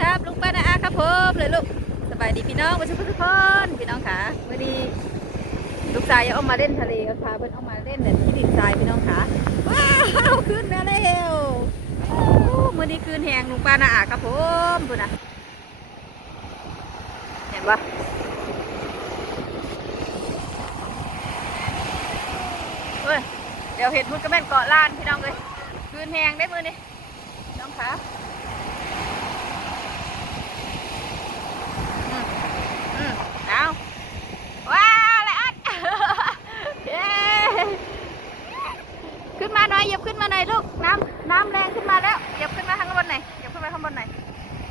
ครับลุงป้านาอาครับผมเลยลูกสบายดีพี่น้องวันศุกทุกคนพี่น้องค่ะวันนี้ลูกชายเอามาเล่นทะเลก็พาเพื่อนเอามาเล่นแต่ที่ดินทรายพี่น้องค่ะว้าวขึ้นมาแล้วโอ้มื่อนี้คืนแหงลุงป้านาอาครับผมพูดนะเห็นปะเฮ้ยเดี๋ยวเห็ดมุดก็แม่นเกาะล้านพี่น้องเลยคืนแหงได้มือนี่น้องคะ อืมเอาว้าวเลยอัด เย้ขึ้นมาหน่อยเหยียบขึ้นมาหน่อยลูก น้ำน้ำแรงขึ้นมาแล้วเหยียบขึ้นมาข้างบนหน่อยเหยียบขึ้นมาข้างบนหน่อย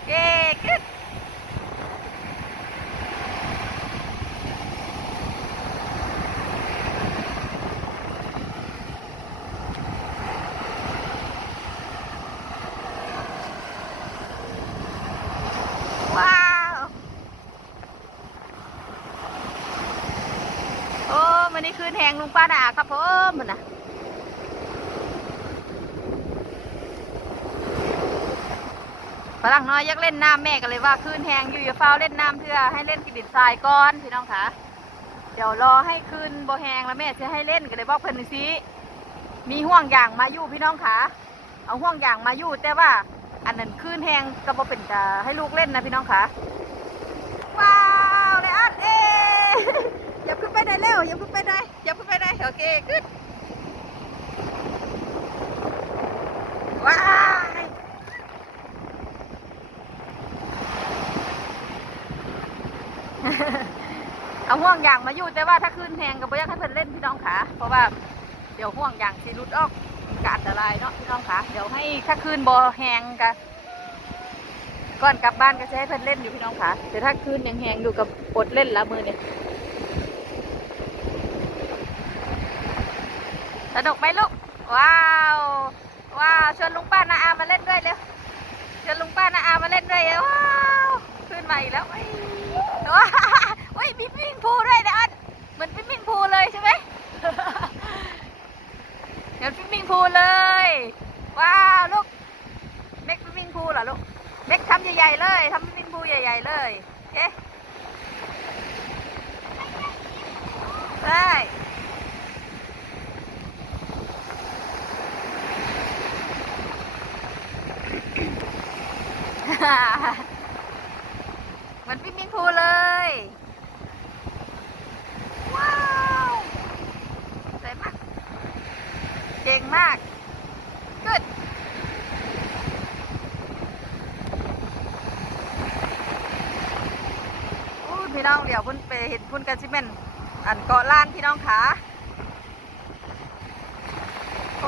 เย้ขึ้นว้าว โอ้มั นนี่คืนแหงลุงป้าหนาครับผมมันนะฝรั่งน้อยอยากเล่นน้ำแม่ก็เลยว่าคืนแหงอยู่อย่าเฝ้าเล่นน้ำเพื่อให้เล่นกินดินทรายก่อนพี่น้องคะเดี๋ยวรอให้คืนโบแหงแล้วแม่จะให้เล่นก็เลยบอกเพิ่นสิมีห่วงอย่างมาอยู่พี่น้องคะเอาห่วงอย่างมาอยู่แต่ว่าอันนั้นคืนแหงก็บ่เป็นกะให้ลูกเล่นนะพี่น้องคะว้าวเลยอัดเอ ไปไหนเร็วอย่าขึ้นไปไหนอย่าขึ้นไปไหนโอเคขึ้นว้ายเอาห่วงยางมาอยู่แต่ว่าถ้าขึ้นแพงก็บ่อยากให้เพิ่นเล่นพี่น้องขาเพราะว่าเดี๋ยวห่วงยางสิรุดออกกอันตรเนาะพี่น้องขาเดี๋ยวให้ถ้าคืนบ่แหงกะก่อนกลับบ้านก็จะให้เพิ่นเล่นอยู่พี่น้องขาแต่ถ้าคืนยังแหงอยู่กับอดเล่นละมือเนี่ย นุกไหมลูก ว้าว ว้าวชวนลุงป้านาอามาเล่นด้วยเร็วชวนลุงป้านาอามาเล่นด้วยเร็วว้าวขึ้นมาอีกแล้วว้าวเฮ้ยมีวิ่งพูด้วยนะอันเหมือนวิ่งพูเลยใช่ไหมเหมือนวิ่งพูเลย ว้าวลูกเม็กวิ่งพูเหรอลูกเม็กทำใหญ่ๆเลยทำวิ่งพูใหญ่ ๆ เลยเอ๊ะได้ เหมือนวิ่งวิ่งพูเลย ว้าวสวยมาก เก่งมากกึดพี่น้องเดี๋ยวพุ่นไปเห็นพุ่นกันซิเมนอันเกาะล้านพี่น้องขา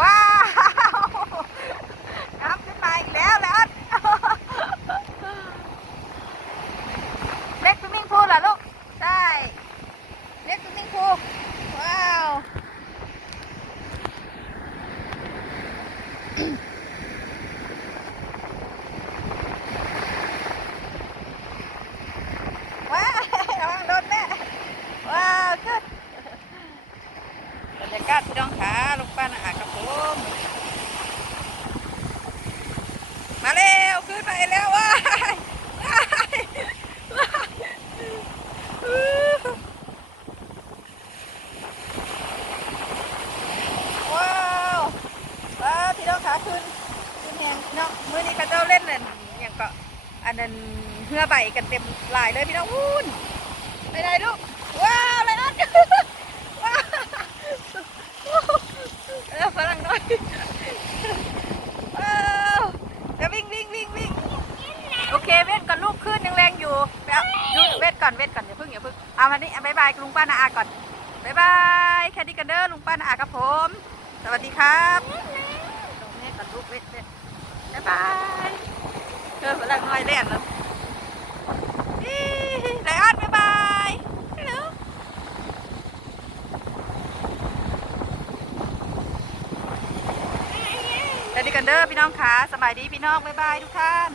ว้าวน้ำขึ้นมาอีกแล้วแล้ว เล็กสวิมมิ่งพูลเหรอลูก ใช่ เล็กสวิมมิ่งพูลว้าว ว้าวระวังโดนแม่ ว้าวขึ้นบรรยากาศพี่น้องขาลูกป้านะอากับผมมาเร็วขึ้นไปแล้วายว้ายอื้อว้าวว้าวพี่น้อง ขาขึ้นขึ้นแหงพี่น้องมื้อนี้เขาเจ้าเล่นนั่นอย่างก็อันนั้นเหือใบกันเต็มหลายเลยพี่น้องอู้นไปไหนลูกว้าวเลยนะว้าวเออฝรั่งน้อยว้าวเดี๋ยววิ่งวิ่งวิ่งวิ่งโอเคเวทก่อนลูกขึ้นยังแรงอยู่ไปเอาดูเวทก่อนเวทก่อนอย่าเพิ่งอย่าเพิ่งเอามานี่บายบายลุงป้านาอาก่อนบายบายแค่นี้กันเด้อลุงป้านาอาครับผม สวัสดีครับ ลูกเล็กเวทเวทบายบายเออพลังน้อยแล่นแล้วอีไลออนบายบายฮัลโหลสวัสดีกันเด้อพี่น้องขาสบายดีพี่น้องบ๊ายบายทุกท่าน